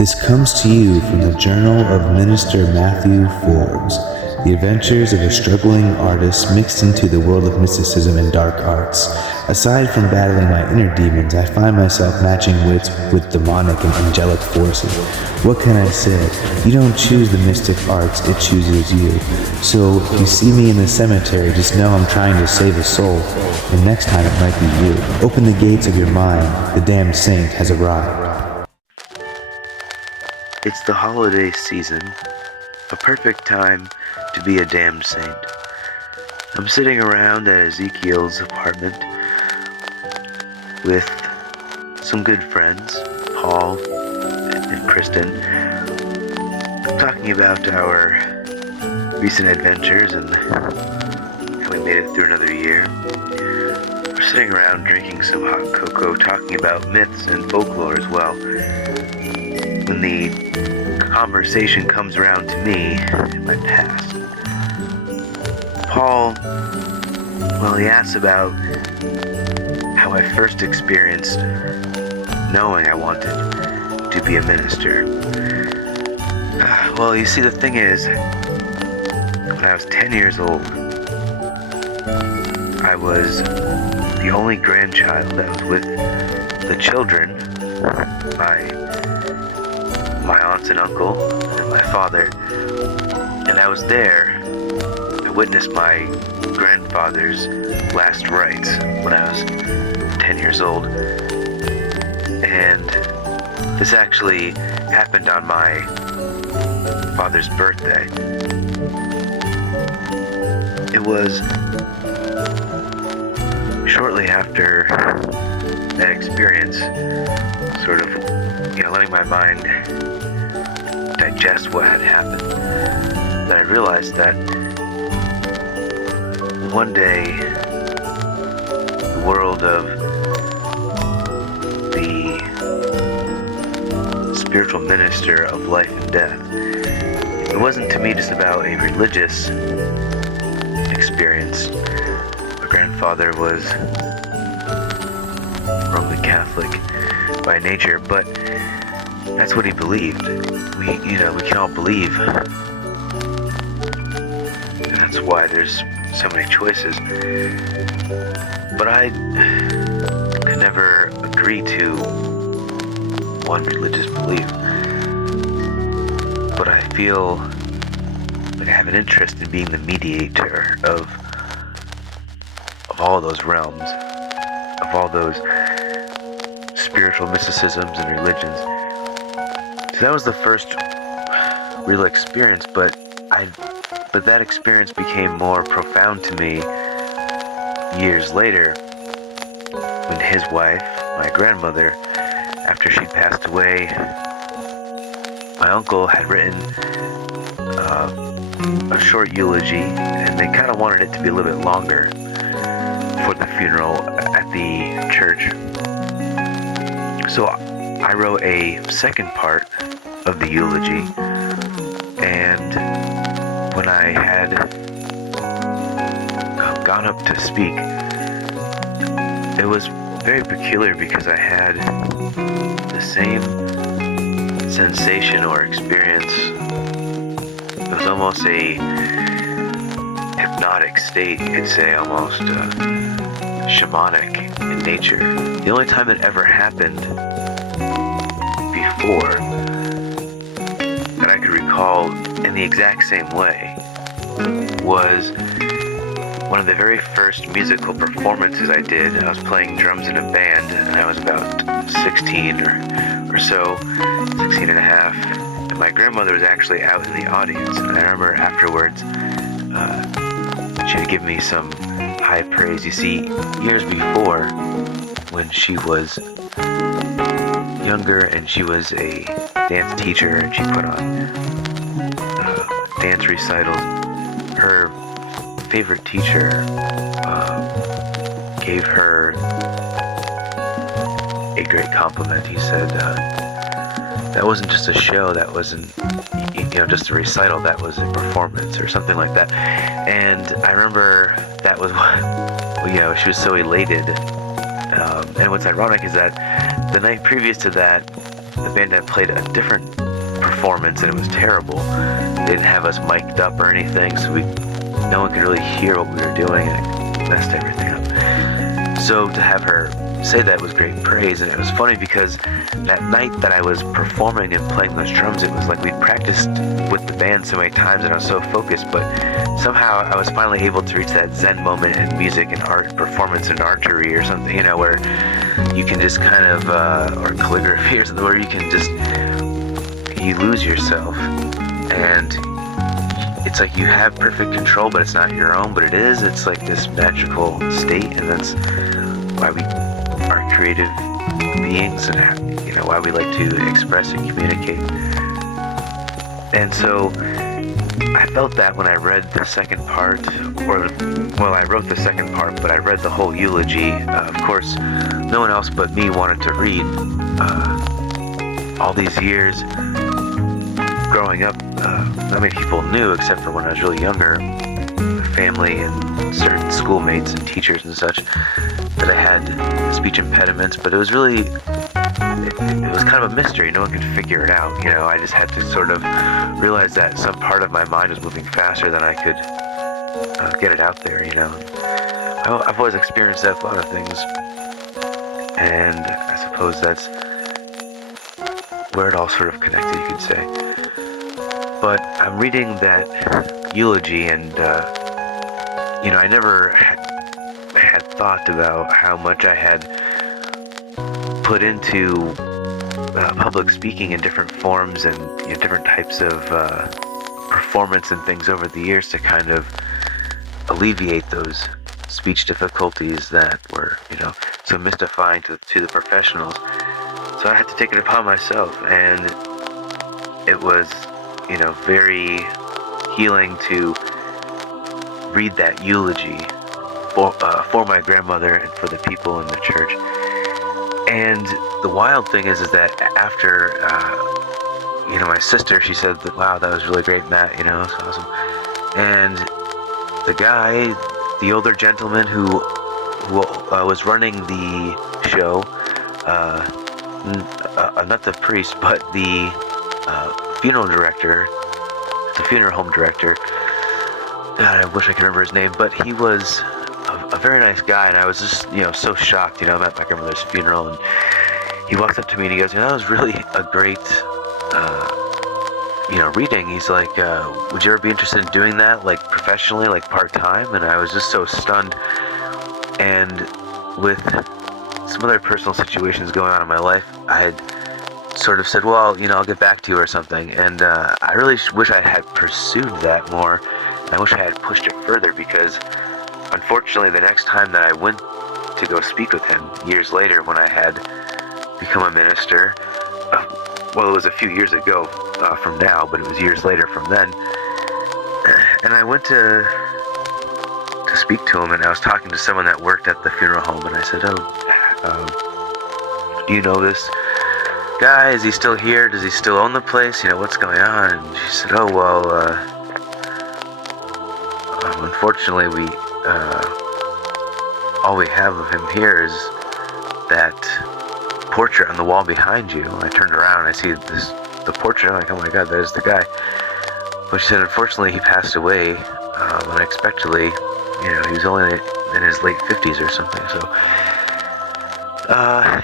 This comes to you from the Journal of Minister Matthew Forbes, the adventures of a struggling artist mixed into the world of mysticism and dark arts. Aside from battling my inner demons, I find myself matching wits with demonic and angelic forces. What can I say? You don't choose the mystic arts, it chooses you. So if you see me in the cemetery, just know I'm trying to save a soul, and next time it might be you. Open the gates of your mind, the damned saint has arrived. It's the holiday season, a perfect time to be a damned saint. I'm sitting around at Ezekiel's apartment with some good friends, Paul and Kristen, talking about our recent adventures and how we made it through another year. We're sitting around drinking some hot cocoa, talking about myths and folklore as well. When the conversation comes around to me in my past, Paul, he asks about how I first experienced knowing I wanted to be a minister. You see, the thing is, when I was 10 years old, I was the only grandchild that was with the children, my aunts and uncle, and my father, and I was there to witness my grandfather's last rites when I was 10 years old. And this actually happened on my father's birthday. It was shortly after that experience, sort of, letting my mind digest what had happened, that I realized that one day the world of the spiritual minister of life and death, it wasn't to me just about a religious experience. My grandfather was Roman Catholic by nature, but that's what he believed. We can all believe. And that's why there's so many choices. But I could never agree to one religious belief. But I feel like I have an interest in being the mediator of all those realms, of all those spiritual mysticisms and religions. So that was the first real experience, but that experience became more profound to me years later, when his wife, my grandmother, after she passed away, my uncle had written a short eulogy, and they kind of wanted it to be a little bit longer for the funeral at the church. So I wrote a second part of the eulogy, and when I had gone up to speak, it was very peculiar because I had the same sensation or experience. It was almost a hypnotic state, you could say, almost shamanic in nature. The only time it ever happened before that I could recall in the exact same way was one of the very first musical performances I did. I was playing drums in a band, and I was about 16 or so, 16 and a half, and my grandmother was actually out in the audience, and I remember afterwards she would give me some high praise. You see, years before, when she was younger and she was a dance teacher and she put on dance recitals, her favorite teacher gave her a great compliment. He said, that wasn't just a show, that wasn't just a recital, that was a performance or something like that. And I remember that was she was so elated. And what's ironic is that the night previous to that, the band had played a different performance and it was terrible. They didn't have us mic'd up or anything, so no one could really hear what we were doing, and it messed everything up. So to have her say that was great praise, and it was funny because that night that I was performing and playing those drums, it was like we'd practiced with the band so many times and I was so focused, but somehow I was finally able to reach that zen moment in music and art, performance and archery or something, where you can just kind of, or calligraphy or something, where you lose yourself, and it's like you have perfect control, but it's not your own, but it is. It's like this magical state, and that's why we are creative beings, and why we like to express and communicate. And so I felt that when I read the second part, I wrote the second part, but I read the whole eulogy. Of course, no one else but me wanted to read. All these years growing up, not many people knew, except for when I was really younger, family and certain schoolmates and teachers and such, that I had speech impediments, but it was really, it was kind of a mystery. No one could figure it out. I just had to sort of realize that some part of my mind was moving faster than I could get it out there. I've always experienced that with a lot of things, and I suppose that's where it all sort of connected, you could say. But I'm reading that eulogy, and I never had thought about how much I had put into public speaking in different forms and different types of performance and things over the years to kind of alleviate those speech difficulties that were so mystifying to the professionals. So I had to take it upon myself, and it was very healing to read that eulogy for my grandmother and for the people in the church. And the wild thing is that after, my sister, she said that, wow, that was really great, Matt, it's awesome. And the guy, the older gentleman who was running the show, not the priest, but the funeral home director, God, I wish I could remember his name, but he was a very nice guy, and I was just, so shocked, I'm at my grandmother's funeral, and he walks up to me and he goes, that was really a great, reading. He's like, would you ever be interested in doing that, like, professionally, like, part-time? And I was just so stunned, and with some other personal situations going on in my life, I had sort of said, well, I'll get back to you or something, and I really wish I had pursued that more. I wish I had pushed it further, because unfortunately the next time that I went to go speak with him, years later, when I had become a minister, it was a few years ago from now, but it was years later from then, and I went to speak to him, and I was talking to someone that worked at the funeral home, and I said, do you know this guy? Is he still here? Does he still own the place? What's going on? And she said, unfortunately, all we have of him here is that portrait on the wall behind you. And I turned around and I see the portrait. I'm like, oh my God, that is the guy. But she said, unfortunately, he passed away unexpectedly. He was only in his late 50s or something. So,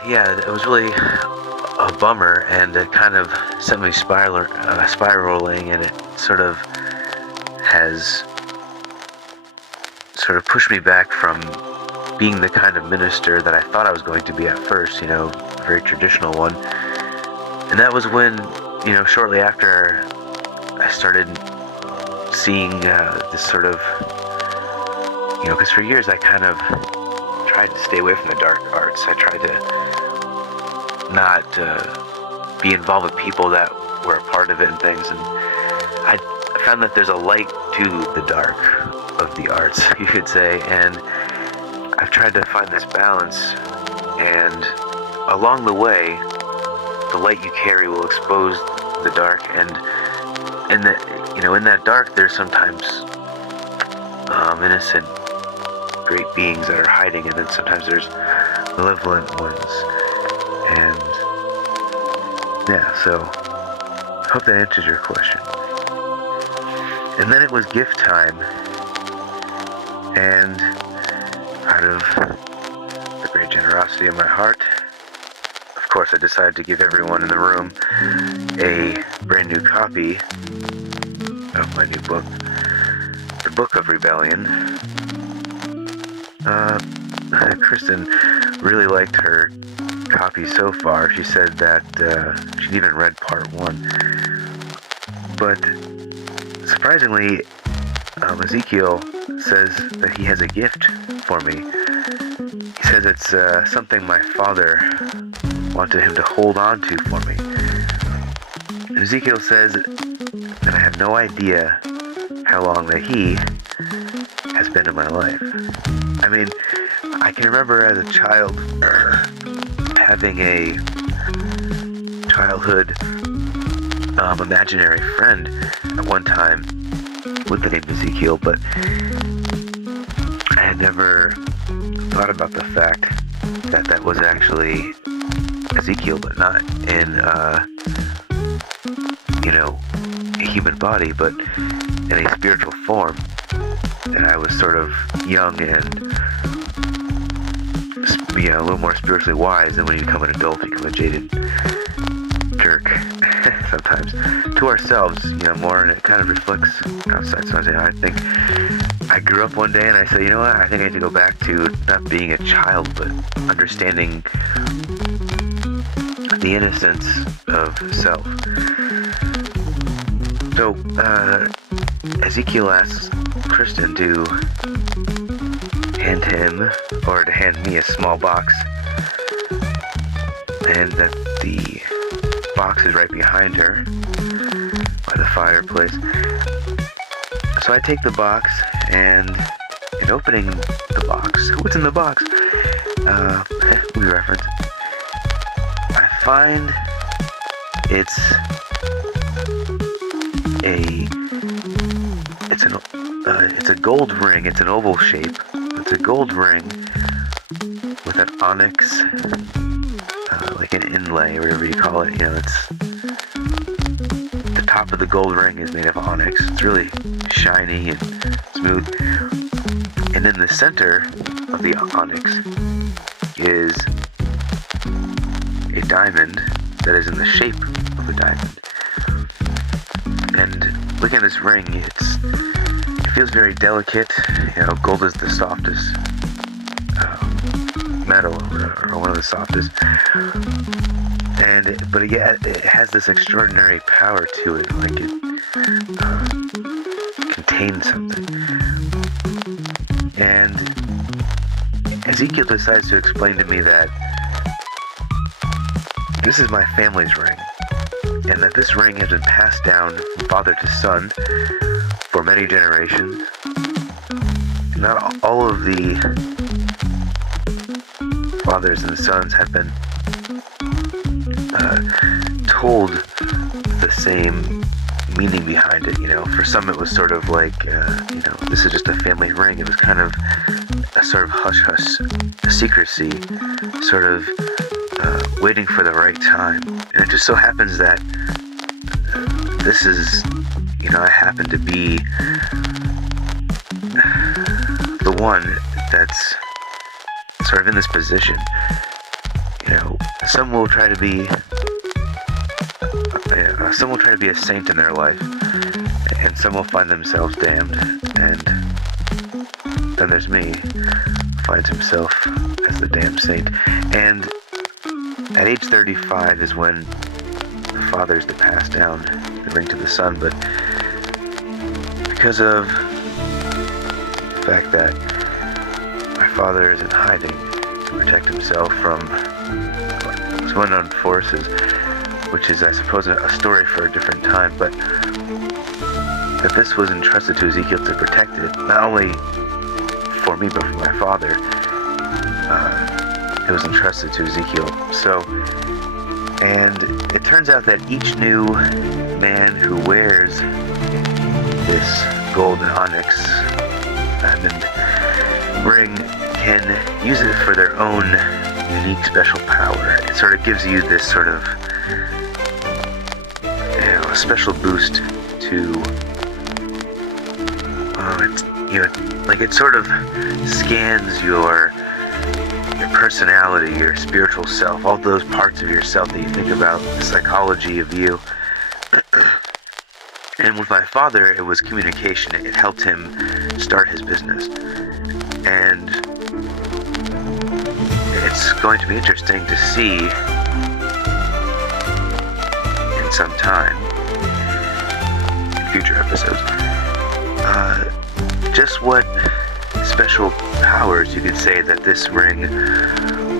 it was really a bummer, and it kind of sent me spiraling, and it sort of has sort of pushed me back from being the kind of minister that I thought I was going to be at first, a very traditional one. And that was when, shortly after I started seeing this sort of, because for years I kind of tried to stay away from the dark arts. I tried to not be involved with people that were a part of it and things, and I found that there's a light to the dark of the arts, you could say, and I've tried to find this balance, and along the way, the light you carry will expose the dark, and in that dark, there's sometimes innocent, great beings that are hiding, and then sometimes there's malevolent ones, and yeah, so I hope that answers your question. And then it was gift time, and out of the great generosity of my heart, of course, I decided to give everyone in the room a brand new copy of my new book, The Book of Rebellion. Kristen really liked her copy so far. She said that she'd even read part 1. But surprisingly, Ezekiel says that he has a gift for me. He says it's something my father wanted him to hold on to for me. And Ezekiel says that I have no idea how long that he has been in my life. I mean, I can remember as a child having a childhood imaginary friend at one time with the name Ezekiel, but I had never thought about the fact that that was actually Ezekiel, but not in a human body, but in a spiritual form. And I was sort of young and a little more spiritually wise than when you become an adult. You become a jaded jerk sometimes to ourselves, more, and it kind of reflects outside. So I think I grew up one day and I said, you know what, I think I need to go back to not being a child, but understanding the innocence of self. So Ezekiel asks Kristen to hand him, or to hand me, a small box, and that the box is right behind her by the fireplace. So I take the box, and in opening the box, what's in the box? Movie reference. I find it's a gold ring. It's an oval shape. It's a gold ring with an onyx, like an inlay, or whatever you call it. It's the top of the gold ring is made of onyx. It's really shiny and smooth. And in the center of the onyx is a diamond that is in the shape of a diamond. And looking at this ring, it feels very delicate. Gold is the softest metal, or one of the softest. But it has this extraordinary power to it, like it contains something. And Ezekiel decides to explain to me that this is my family's ring, and that this ring has been passed down from father to son for many generations. Not all of the fathers and sons have been told the same meaning behind it. For some it was sort of like, this is just a family ring. It was kind of a sort of hush-hush secrecy, sort of waiting for the right time. And it just so happens that this is, I happen to be the one that's sort of in this position. Some will try to be a saint in their life, and some will find themselves damned. And then there's me, who finds himself as the damned saint. And at age 35 is when the father is to pass down the ring to the son, but because of the fact that my father is in hiding to protect himself from some unknown forces, which is, I suppose, a story for a different time, but that this was entrusted to Ezekiel to protect it, not only for me, but for my father. It was entrusted to Ezekiel. And it turns out that each new man who wears this gold onyx diamond ring can use it for their own unique special power. It sort of gives you this sort of special boost to, it sort of scans your personality, your spiritual self, all those parts of yourself that you think about, the psychology of you. And with my father, it was communication. It helped him start his business. And it's going to be interesting to see in some time, in future episodes, just what special powers you could say that this ring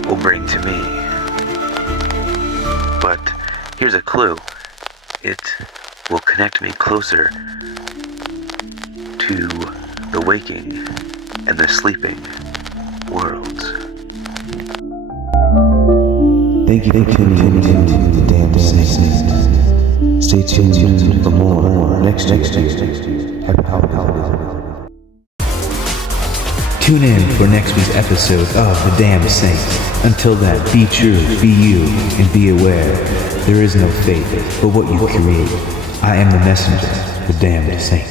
will bring to me. But here's a clue. It will connect me closer to the waking and the sleeping worlds. Thank you for tuning in to The Damned Saint. Stay tuned for more next year. Happy holidays. Tune in for next week's episode of The Damned Saint. Until then, be true, be you, and be aware. There is no fate but what you create. I am the messenger, the Damned Saint.